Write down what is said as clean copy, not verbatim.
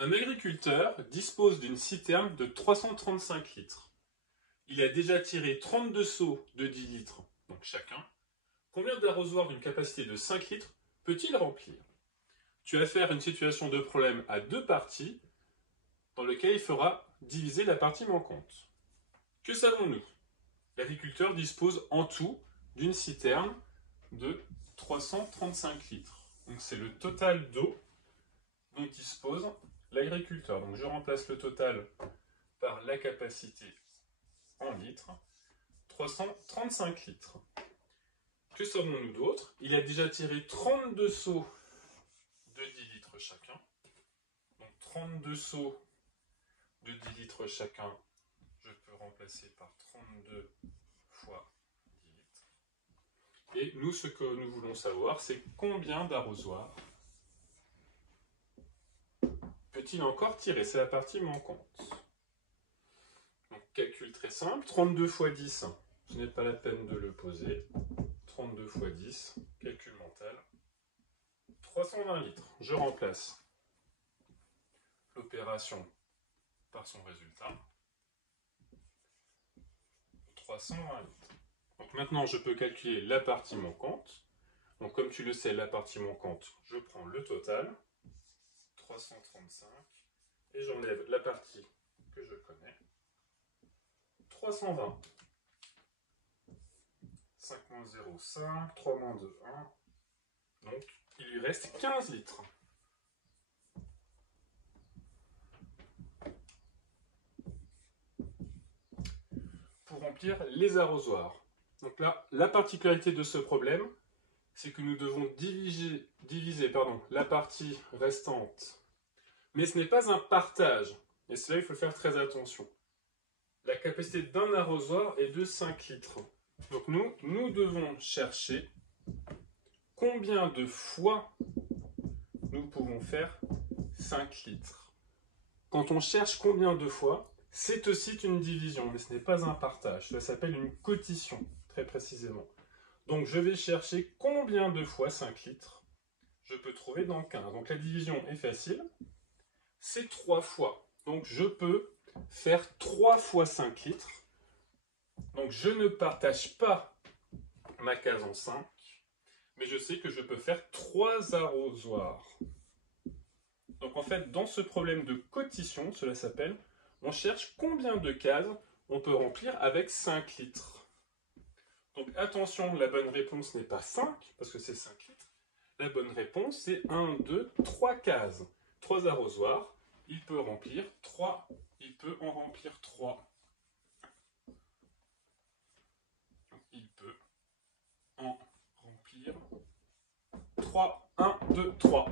Un agriculteur dispose d'une citerne de 335 litres. Il a déjà tiré 32 seaux de 10 litres, donc chacun. Combien d'arrosoirs d'une capacité de 5 litres peut-il remplir? Tu as affaire à une situation de problème à deux parties, dans lequel il fera diviser la partie manquante. Que savons-nous? L'agriculteur dispose en tout d'une citerne de 335 litres. Donc c'est le total d'eau dont dispose l'agriculteur. Donc je remplace le total par la capacité en litres, 335 litres. Que savons-nous d'autre? Il a déjà tiré 32 seaux de 10 litres chacun. Donc 32 seaux de 10 litres chacun, je peux remplacer par 32 fois 10 litres. Et nous, ce que nous voulons savoir, c'est combien d'arrosoirs peut-il encore tirer? C'est la partie manquante. Donc, calcul très simple. 32 fois 10, ce n'est pas la peine de le poser. 32 fois 10, calcul mental. 320 litres. Je remplace l'opération par son résultat. 320 litres. Donc maintenant, je peux calculer la partie manquante. Donc comme tu le sais, la partie manquante, je prends le total. 335, et j'enlève la partie que je connais, 320. 5 moins 0, 5, 3 moins 2, 1. Donc, il lui reste 15 litres. Pour remplir les arrosoirs. Donc là, la particularité de ce problème, c'est que nous devons diviser la partie restante. Mais ce n'est pas un partage, et cela il faut faire très attention. La capacité d'un arrosoir est de 5 litres. Donc nous devons chercher combien de fois nous pouvons faire 5 litres. Quand on cherche combien de fois, c'est aussi une division, mais ce n'est pas un partage. Ça s'appelle une quotition, très précisément. Donc je vais chercher combien de fois 5 litres je peux trouver dans 15. Donc la division est facile. C'est 3 fois. Donc je peux faire 3 fois 5 litres. Donc je ne partage pas ma case en 5, mais je sais que je peux faire 3 arrosoirs. Donc en fait, dans ce problème de quotition, cela s'appelle, on cherche combien de cases on peut remplir avec 5 litres. Donc attention, la bonne réponse n'est pas 5, parce que c'est 5 litres. La bonne réponse, c'est 1, 2, 3 cases. 3 arrosoirs, il peut en remplir 3. Il peut en remplir 3. Il peut en remplir 3. 1, 2, 3.